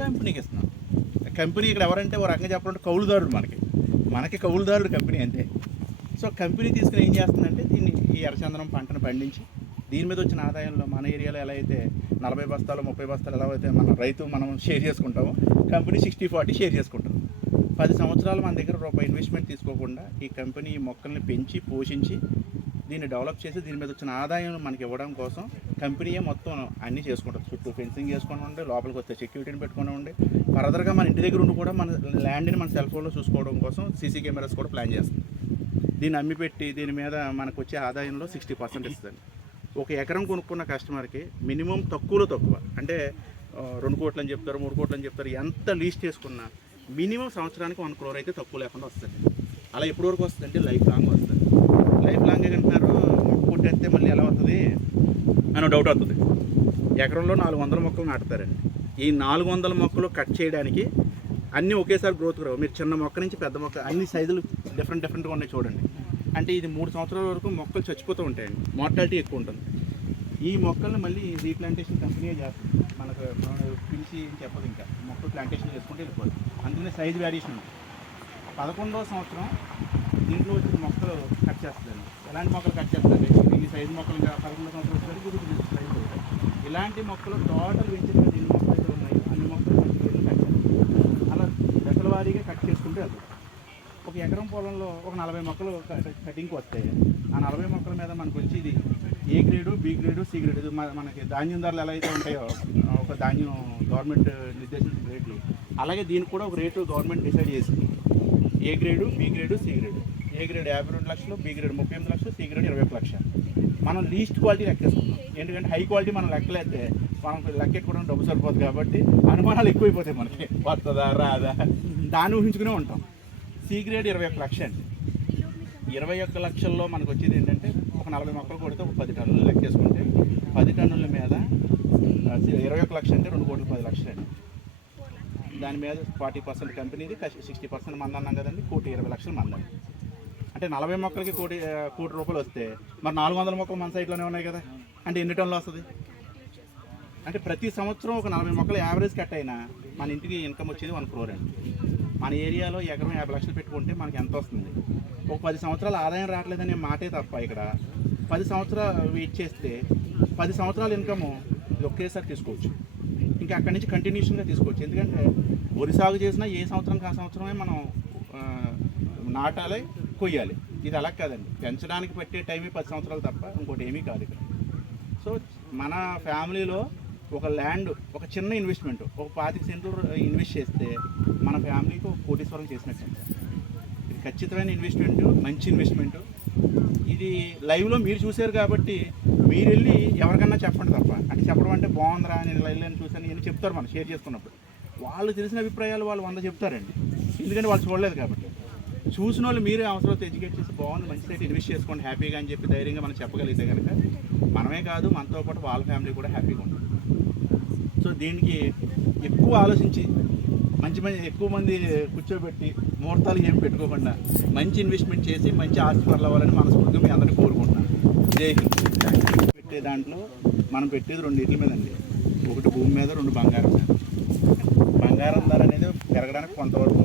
కంపెనీకి ఇస్తున్నాం. కంపెనీ ఇక్కడ ఎవరంటే ఓ రకంగా చెప్పాలంటే కౌలుదారుడు, మనకి కౌలుదారుడు కంపెనీ అంతే. సో కంపెనీ తీసుకుని ఏం చేస్తుందంటే దీన్ని ఈ ఎర్రచందనం పంటను పండించి దీని మీద వచ్చిన ఆదాయంలో మన ఏరియాలో ఎలా అయితే 40 బస్తాలు 30 బస్తాలు ఎలా అయితే మనం షేర్ చేసుకుంటామో, కంపెనీ 60-40 షేర్ చేసుకుంటాం. 10 సంవత్సరాలు మన దగ్గర రూపాయి ఇన్వెస్ట్మెంట్ తీసుకోకుండా ఈ కంపెనీ ఈ మొక్కల్ని పెంచి పోషించి దీన్ని డెవలప్ చేసి దీని మీద వచ్చిన ఆదాయం మనకి ఇవ్వడం కోసం కంపెనీయే మొత్తం అన్నీ చేసుకుంటుంది. చుట్టూ ఫెన్సింగ్ చేసుకుని ఉండి, లోపలికి వస్తే సెక్యూరిటీని పెట్టుకుని ఉండి, ఫర్దర్గా మన ఇంటి దగ్గర ఉండి కూడా మన ల్యాండ్ని మన సెల్ ఫోన్లో చూసుకోవడం కోసం సీసీ కెమెరాస్ కూడా ప్లాన్ చేస్తుంది. దీన్ని అమ్మి పెట్టి దీని మీద మనకు వచ్చే ఆదాయంలో 60% ఇస్తుంది. ఒక ఎకరం కొనుక్కున్న కస్టమర్కి మినిమం తక్కువలో తక్కువ అంటే 2 కోట్లు అని చెప్తారు, 3 కోట్లు అని చెప్తారు, ఎంత లీస్ట్ చేసుకున్నా మినిమం సంవత్సరానికి 1 crore అయితే తక్కువ లేకుండా వస్తుంది. అలా ఎప్పటి వరకు వస్తుంది అంటే లైఫ్ లాంగ్ వస్తుంది. లైఫ్ లాంగ్ అంటున్నారు, మొక్క కొట్టేస్తే మళ్ళీ ఎలా వస్తుంది అని డౌట్ వస్తుంది. ఎకరంలో 400 మొక్కలు నాటుతారండి. ఈ 400 మొక్కలు కట్ చేయడానికి అన్నీ ఒకేసారి గ్రోత్ రావు. మీరు చిన్న మొక్క నుంచి పెద్ద మొక్క అన్ని సైజులు డిఫరెంట్గా ఉన్నాయి చూడండి. అంటే ఇది 3 సంవత్సరాల వరకు మొక్కలు చచ్చిపోతూ ఉంటాయండి, మార్టాలిటీ ఎక్కువ ఉంటుంది. ఈ మొక్కల్ని మళ్ళీ రీప్లాంటేషన్ కంపెనీ చేస్తుంది. మనకు పిలిచి చెప్పదు, ఇంకా మొక్కలు ప్లాంటేషన్ చేసుకుంటే వెళ్ళిపోతుంది. అందుకనే సైజ్ వేరియేషన్ ఉంటుంది. 11వ సంవత్సరం దీంట్లో వచ్చిన మొక్కలు కట్ చేస్తాను. ఎలాంటి మొక్కలు కట్ చేస్తారంటే ఈ సైజు మొక్కలు ఇంకా 11వ సంవత్సరం వచ్చేసరికి ఇది సైజు ఉంటాయి. ఇలాంటి మొక్కలు టోటల్ పెంచిన ఎన్ని మొక్కలు అయితే ఉన్నాయి అన్ని మొక్కలు కట్ చేస్తాం. అలా దశల వారీగా కట్ చేసుకుంటే వెళ్తాం. ఒక ఎకరం పొలంలో ఒక 40 మొక్కలు కటింగ్కి వస్తాయి. ఆ 40 మొక్కల మీద మనకు వచ్చి ఇది A grade, B grade, C grade, ఇది మనకి ధాన్యం ధరలు ఎలా అయితే ఉంటాయో ఒక ధాన్యం గవర్నమెంట్ నిర్దేశించిన రేట్లు, అలాగే దీనికి కూడా ఒక రేటు గవర్నమెంట్ డిసైడ్ చేసింది. A grade, B grade, C grade. A grade 52 లక్షలు, బి గ్రేడ్ 38 లక్షలు, సి గ్రేడ్ 21 లక్షలు. మనం లీస్ట్ క్వాలిటీ లెక్కేసుకున్నాం. ఎందుకంటే హై క్వాలిటీ మనం లెక్కలేస్తే మనం లెక్కెట్టుకోవడం డబ్బు సరిపోదు కాబట్టి అనుమానాలు ఎక్కువైపోతాయి మనకి, వస్తుందా రాదా దాన్ని ఊహించుకునే ఉంటాం. సి గ్రేడ్ 21 లక్షలు అండి. 21 లక్షల్లో మనకు వచ్చేది ఏంటంటే ఒక 40 మొక్కలు కొడితే ఒక 10 టన్నులు లెక్కేసుకుంటే 10 టన్నుల మీద 21 లక్షలు అంటే 2,10,00,000 అండి. దాని మీద 40% కంపెనీది, 60% మంది అన్నాం కదండి, 1,20,00,000 మందండి. అంటే 40 మొక్కలకి కోటి రూపాయలు వస్తే మరి 400 మొక్కలు మన సైట్లోనే ఉన్నాయి కదా, అంటే ఎన్ని టన్నులు వస్తుంది? అంటే ప్రతి సంవత్సరం ఒక 40 మొక్కలు యావరేజ్ కట్ అయినా మన ఇంటికి ఇన్కమ్ వచ్చేది 1 crore అండి. మన ఏరియాలో ఎకరం 50 లక్షలు పెట్టుకుంటే మనకి ఎంత వస్తుంది? ఒక 10 సంవత్సరాలు ఆదాయం రావట్లేదనే మాటే తప్ప ఇక్కడ 10 సంవత్సరాలు వెయిట్ చేస్తే 10 సంవత్సరాల ఇన్కమ్ ఇది ఒకేసారి తీసుకోవచ్చు. ఇంకా అక్కడి నుంచి కంటిన్యూషన్గా తీసుకోవచ్చు. ఎందుకంటే వరి సాగు చేసినా ఏ సంవత్సరంకి ఆ సంవత్సరమే మనం నాటాలి, కొయ్యాలి. ఇది అలా కాదండి, పెంచడానికి పెట్టే టైమే 10 సంవత్సరాలు తప్ప ఇంకోటి ఏమీ కాదు ఇక్కడ. సో మన ఫ్యామిలీలో ఒక ల్యాండ్, ఒక చిన్న ఇన్వెస్ట్మెంట్, ఒక 25 సెంట్లు ఇన్వెస్ట్ చేస్తే మన ఫ్యామిలీకి ఒక కోటీశ్వరం చేసినట్టు. ఇది ఖచ్చితమైన ఇన్వెస్ట్మెంట్, మంచి ఇన్వెస్ట్మెంట్. ఇది లైవ్లో మీరు చూశారు కాబట్టి మీరు వెళ్ళి ఎవరికన్నా చెప్పండి తప్ప, అంటే చెప్పడం అంటే బాగుందిరా నేను లైవ్లో చూశాను అని చెప్తారు. మనం షేర్ చేసుకున్నప్పుడు వాళ్ళు తెలిసిన అభిప్రాయాలు వాళ్ళు 100 చెప్తారండి, ఎందుకంటే వాళ్ళు చూడలేదు కాబట్టి. చూసిన వాళ్ళు మీరే అవసరం ఎడ్యుకేట్ చేసి బాగుంది మంచి సైట్ ఇన్వెస్ట్ చేసుకోండి హ్యాపీగా అని చెప్పి ధైర్యంగా మనం చెప్పగలిగితే కనుక మనమే కాదు మనతో పాటు వాళ్ళ ఫ్యామిలీ కూడా హ్యాపీగా ఉంటుంది. సో దీనికి ఎక్కువ ఆలోచించి ఎక్కువ మంది కూర్చోబెట్టి ముహూర్తాలు ఏం పెట్టుకోకుండా మంచి ఇన్వెస్ట్మెంట్ చేసి మంచి ఆస్తిపరులు అవ్వాలని మనస్ఫూర్తిగా మీ అందరినీ కోరుకుంటున్నాను. జై హింద్. పెట్టే దాంట్లో మనం పెట్టేది 2 ఇట్ల మీద అండి, ఒకటి భూమి మీద, 2 బంగారం మీద. బంగారం ధర అనేది పెరగడానికి కొంతవరకు